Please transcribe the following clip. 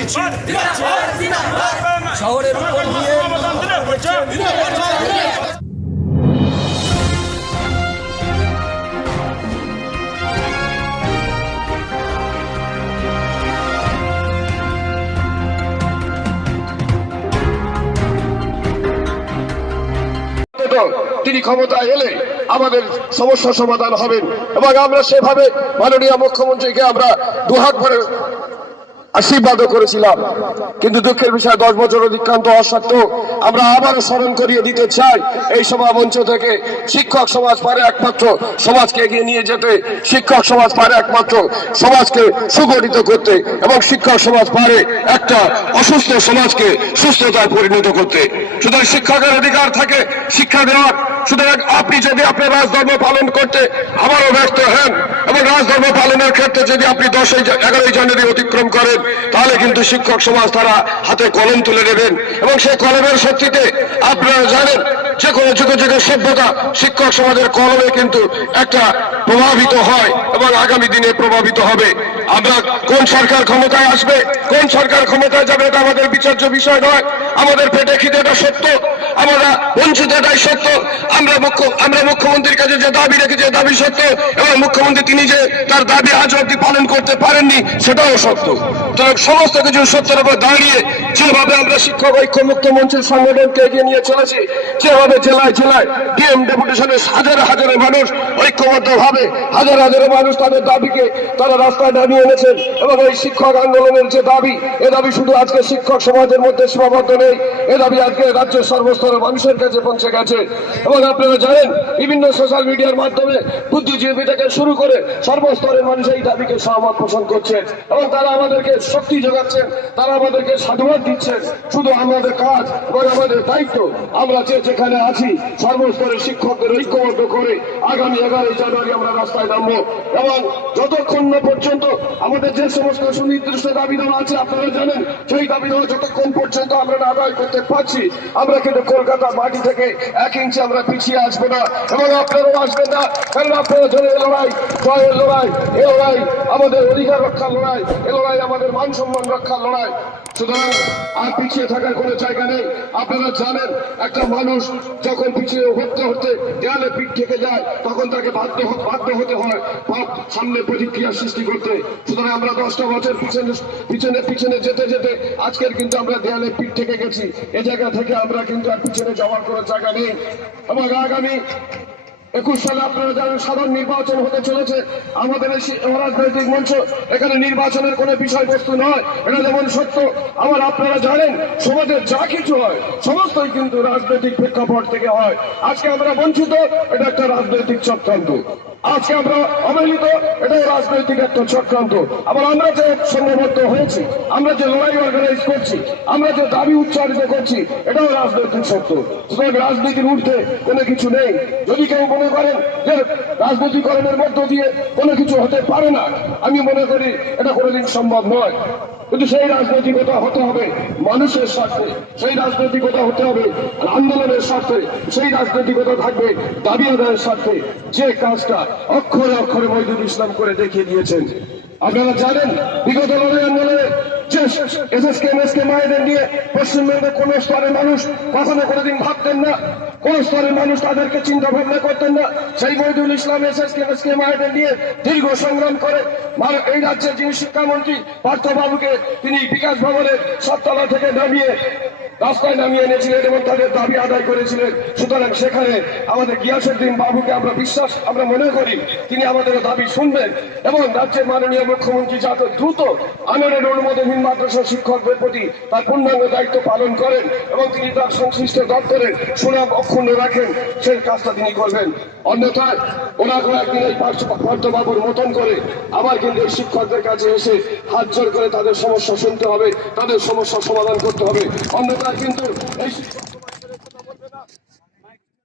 মিছিল শহরের উপর দিয়ে তিনি ক্ষমতায় এলে আমাদের সমস্যা সমাধান হবে এবং আমরা সেভাবে মাননীয় মুখ্যমন্ত্রীকে আমরা দুহাত ভরে আশীর্বাদও করেছিলাম। কিন্তু দুঃখের বিষয় দশ বছর অধিকান্ত হওয়া আমরা আবারও স্মরণ করিয়ে দিতে চাই, এই সভা মঞ্চ থেকে শিক্ষক সমাজ পারে একমাত্র সমাজকে এগিয়ে নিয়ে যেতে, শিক্ষক সমাজ পারে একমাত্র সমাজকে সুগঠিত করতে এবং শিক্ষক সমাজ পারে একটা অসুস্থ সমাজকে সুস্থতায় পরিণত করতে। সুতরাং শিক্ষকের অধিকার থাকে, শিক্ষা দেওয়ার। সুতরাং আপনি যদি আপনার রাজধর্ম পালন করতে আবারও ব্যস্ত হন এবং রাজধর্ম পালনের ক্ষেত্রে যদি আপনি দশই এগারোই জানুয়ারি অতিক্রম করেন তাহলে কিন্তু শিক্ষক সমাজ তারা হাতে কলম তুলে নেবেন। এবং সেই কলমের শক্তিতে আপনারা জানেন, যে কোনো যুগ যুগের সভ্যতা শিক্ষক সমাজের কলমে কিন্তু একটা প্রভাবিত হয় এবং আগামী দিনে প্রভাবিত হবে। আমরা কোন সরকার ক্ষমতায় আসবে, কোন সরকার ক্ষমতায় যাবে এটা আমাদের বিচার্য বিষয় নয়। আমাদের পেটে খিদে এটা সত্য আমরা বঞ্চিত, এটাই সত্য। আমরা মুখ্য আমরা মুখ্যমন্ত্রীর কাছে যে দাবি রেখেছি দাবি সত্য। এবং মুখ্যমন্ত্রী তিনি যে তার দাবি আজ অব্দি পালন করতে পারেননি, সেটাও সত্য। সুতরাং সমস্ত কিছু সত্যের উপর দাঁড়িয়ে যেভাবে আমরা শিক্ষক ঐক্য মঞ্চের সংগঠনকে এগিয়ে নিয়ে চলেছি, যেভাবে জেলায় জেলায় ডিএম ডেপুটেশনের হাজারে হাজারে মানুষ ঐক্যবদ্ধ ভাবে হাজার হাজারে মানুষ তাদের দাবিকে তারা রাস্তায় নামিয়ে এনেছেন। এবং এই শিক্ষক আন্দোলনের যে দাবি, এ দাবি শুধু আজকে শিক্ষক সমাজের মধ্যে সীমাবদ্ধ নেই, এ দাবি আজকে রাজ্যের সর্বস্তরের মানুষের কাছে পৌঁছে গেছে। এবং আপনারা জানেন, বিভিন্ন সোশ্যাল মিডিয়ার মাধ্যমে বুদ্ধিজীবী থেকে শুরু করে সর্বস্তরের মানুষ এই দাবিকে সহমত পোষণ করছেন এবং তারা আমাদেরকে শক্তি যোগাচ্ছেন, তারা আমাদেরকে সাধুবাদ দিচ্ছেন। শুধু আমাদের কাজ এবং আমাদের দায়িত্ব। আমরা যে যেখানে আছি, সর্বস্তরের শিক্ষকদের ঐক্যবদ্ধ করে আগামী এগারোই জানুয়ারি আমরা রাস্তায় নামবো। এবং যতক্ষণ না পর্যন্ত আমাদের যে সমস্ত সুনির্দিষ্ট দাবি আছে, আপনারা জানেন, সেই দাবি যতক্ষণ পর্যন্ত আমরা আদায় করতে পারছি, আমরা কিন্তু কলকাতা মাটি থেকে এক ইঞ্চি আমরা পিছিয়ে আসব না। এবং আপনারাও আসবেন না। কারণ আপনারা জনের লড়াই, জয়ের লড়াই, এ লড়াই আমাদের অধিকার রক্ষার লড়াই, এ লড়াই আমাদের মান সম্মান রক্ষার লড়াই। সুতরাং আর পিছিয়ে থাকার কোনো জায়গা নেই। আপনারা জানেন, একটা মানুষ যখন পিছিয়ে হতে হতে দেয়ালে পিঠ থেকে যায়, তখন তাকে বাধ্য বাধ্য হতে হয় সামনে প্রতিক্রিয়া সৃষ্টি করতে। সুতরাং আমরা দশটা বছর পিছনে পিছনে পিছনে যেতে যেতে আজকের কিন্তু আমরা দেয়ালে পিঠ থেকে গেছি। এ জায়গা থেকে আমরা কিন্তু পিছনে যাওয়ার কোনো জায়গা নেই। এবং আগামী একুশ সালে আপনারা জানেন সাধারণ নির্বাচন হতে চলেছে। আমাদের রাজনৈতিক মঞ্চ এখানে নির্বাচনের কোনো বিষয়বস্তু নয়। এটা যেমন সত্য, আবার আপনারা জানেন সমাজের যা কিছু হয়, সমস্তই কিন্তু রাজনৈতিক প্রেক্ষাপট থেকে হয়। আজকে আমরা বঞ্চিত, এটা একটা রাজনৈতিক চক্রান্ত। আজকে আমরা অবহেলিত এটাও রাজনৈতিক একটা চক্রান্ত। আবার আমরা যে সংঘবদ্ধ হয়েছি, আমরা যে লড়াই অর্গানাইজ করছি, আমরা যে দাবি উচ্চারিত করছি, এটাও রাজনৈতিক সত্য সুতরাং রাজনীতির ঊর্ধ্বে কোনো কিছু নেই। যদি কেউ মনে করেন যে রাজনীতিকরণের মধ্য দিয়ে কোনো কিছু হতে পারে না, আমি মনে করি এটা কোনোদিন সম্ভব নয়। কিন্তু সেই রাজনৈতিকতা হতে হবে মানুষের স্বার্থে, সেই রাজনৈতিকতা হতে হবে আন্দোলনের স্বার্থে, সেই রাজনৈতিকতা থাকবে দাবি আদায়ের স্বার্থে। যে কাজটা অক্ষরে অক্ষরে মহিদুল ইসলাম করে দেখিয়ে দিয়েছেন। আপনারা জানেন, বিগত কোন স্তরের মানুষ তাদেরকে চিন্তা ভাবনা করতেন না। সেই সংগ্রাম করে এই তিনি বিকাশ ভবনের সবতলা থেকে নামিয়ে রাস্তায় নামিয়ে এনেছিলেন এবং তাদের দাবি আদায় করেছিলেন। সুতরাং সেখানে আমাদের গিয়াসুদ্দিন বাবুকে আমরা বিশ্বাস, আমরা মনে করি তিনি আমাদের দাবি শুনবেন এবং রাজ্যের মাননীয় মুখ্যমন্ত্রী যাতে দ্রুত আনন্দের অনুমোদনহীন মাদ্রাসা শিক্ষকদের প্রতি তার পূর্ণাঙ্গ দায়িত্ব পালন করেন এবং তিনি তার সংশ্লিষ্ট দপ্তরের সুনাম অক্ষুণ্ণ রাখেন, সেই কাজটা তিনি করবেন। অন্যথায় ওনাকে একদিন এই পার্থবাবুর মতন করে আবার কিন্তু শিক্ষকদের কাছে এসে হাত জোর করে তাদের সমস্যা শুনতে হবে, তাদের সমস্যা সমাধান করতে হবে। অন্যথায় কিন্তু